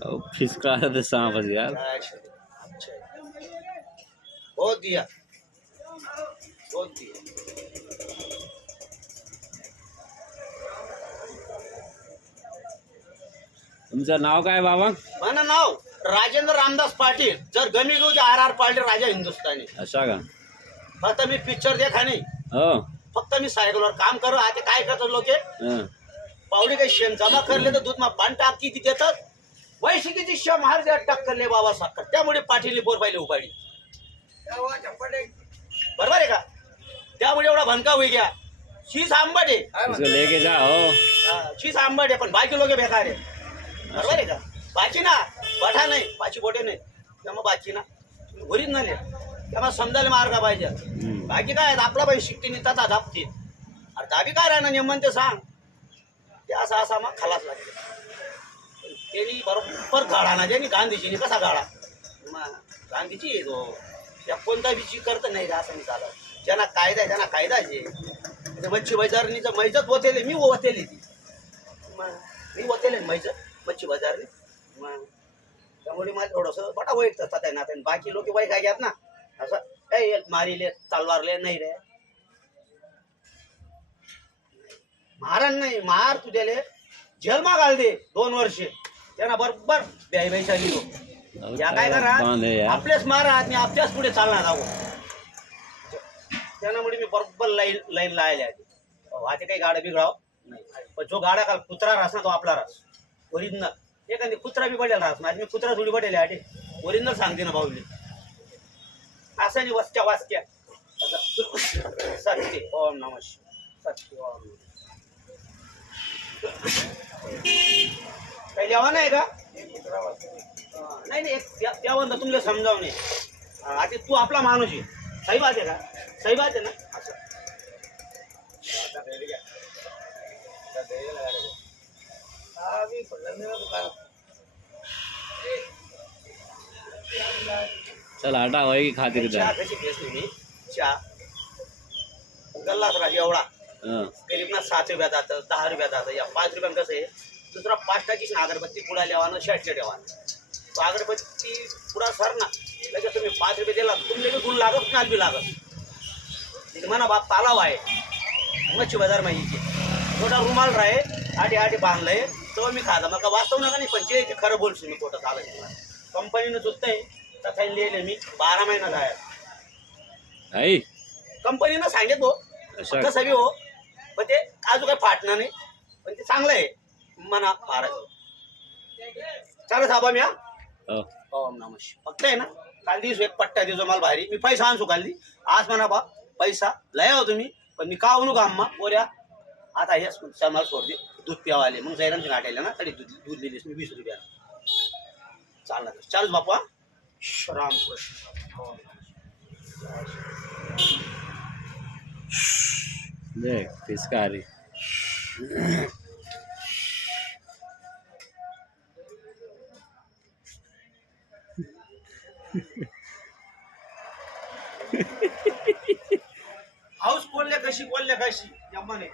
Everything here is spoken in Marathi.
खिसका तो सांप है यार। अच्छा बहुत दिया बहुत दिया। तुमचं नाव काय बाबा? माझं नाव राजेंद्र रामदास पाटील। जर गमी घेऊ तर RR पाटील राजा हिंदुस्तानी। अशा का? फक्त मी पिक्चर देखा नाही, हो फक्त मी सायकलवर काम करू। आता काय करतो लोक हं. पावडी काही शेण जमा करले तर दूध मा पान टाकी ती देतात। वैशिकीची शम हार द्या टक्करले बाबा साखर, त्यामुळे पाटीलने बोर पाहिली उपाडी। बरोबर आहे का? त्यामुळे एवढा भनका होई गया। शीस आंबट आहे, इसको लेके जा हो। शीस आंबट आहे, पण बाकी लोक बेकार आहे। बरोबर आहे का? बाची ना बठा नाही, पाची बोटे नाही, त्यामुळे बाची ना घरीच नाही त्यामुळे समजायला मार्ग पाहिजे। बाकी काय आपला बाई शिकते नेता दाबते। अरे दाबी काय राहणार नेमन ते सांग, ते असा असा मग खालाच लागते। त्यांनी बरोबर गाडा ना ज्यांनी गांधीजीने कसा गाडा गांधीची आहे तो, त्या कोणता बी करत नाही रे असं नाही चालत। ज्यांना कायदा आहे त्यांना कायदा आहे। मच्छी बाजारनीचं मैजत होतेले मी होतेले ती मी होतेले मच्छी बाजारने त्यामुळे मला थोडंसं बटा वाईट असतात आहे ना। बाकी लोक वाईट काय घ्यात ना असं काही मारिले तलवारले नाही रे मारण नाही मार तुझ्याले जेलमा घाल दे 2 वर्षे त्यांना बरोबर ब्याई बाईचा लिहो। या काय करा आपलेच मारा आणि आपल्याच पुढे चालणार आहोत। त्यामुळे मी बरोबर लाईन लायला आता काही गाड्या बिघडाव नाही, पण जो गाडा काल कुत्रा राहस ना तो आपला राहस ओरिजिनल। एखादी कुत्रा बी पडेल राहस माझी मी कुत्रा थोडी पडेल आटे ओरिजिनल सांगते ना भाऊली असं नाही वस्त्या वास्त्या सत्य ओम नमः सत्य ओम काही लिहावा नाही का? नाही नाही त्यावर तुमले समजावणे आता तू आपला माणूस आहे, सही बात आहे का? सही बात आहे ना? असं चल हटा वही खातिर चहा कशी घेतली मी चहा गल्लाच राज एवढा गरीब ना 7 रुपया जातं 10 रुपया जातं या 5 रुपयानं कसं आहे दुसरा 5 टाकीच ना अगरबत्ती पुढा लेवानं शर्टच्या ठेवानं तो अगरबत्ती पुढा सर ना लगेच तुम्ही 5 रुपये दिला तुमले बी गुण लागत नाल बी लागत म्हणा बाप तालाव आहे मच्छी बाजार माहिती थोडा रुमाल राहे आठी आठी बांधलंय तो मी खाता मग वाचवू नका नाही, पण जे खरं बोलशील मी खोटं चालायचं कंपनीनं चुकतंय तथा लिहिले मी 12 महिना झाला कंपनीनं सांगितलं कसं बी हो, पण ते अजून काही फाटणार नाही, पण ते चांगलं आहे म्हणा फारायचं चालत आबा मी ओम नमः फक्त आहे ना काल दिवस एक पट्ट्या दिवस मला भारी मी पैसा आणसू काल दी आज म्हणा बा पैसा लय हो तुम्ही, पण मी का आणू का अम्मा पोऱ्या आता हे मला सोड दे दूध प्यावाले मग जैरांची गाठायला ना तरी दूध लिहिलीस मी 20 रुपया चालणार चालूच बापा रामकृष्ण देख पिचकारी हाऊस बोलले कशी जम्मा नाही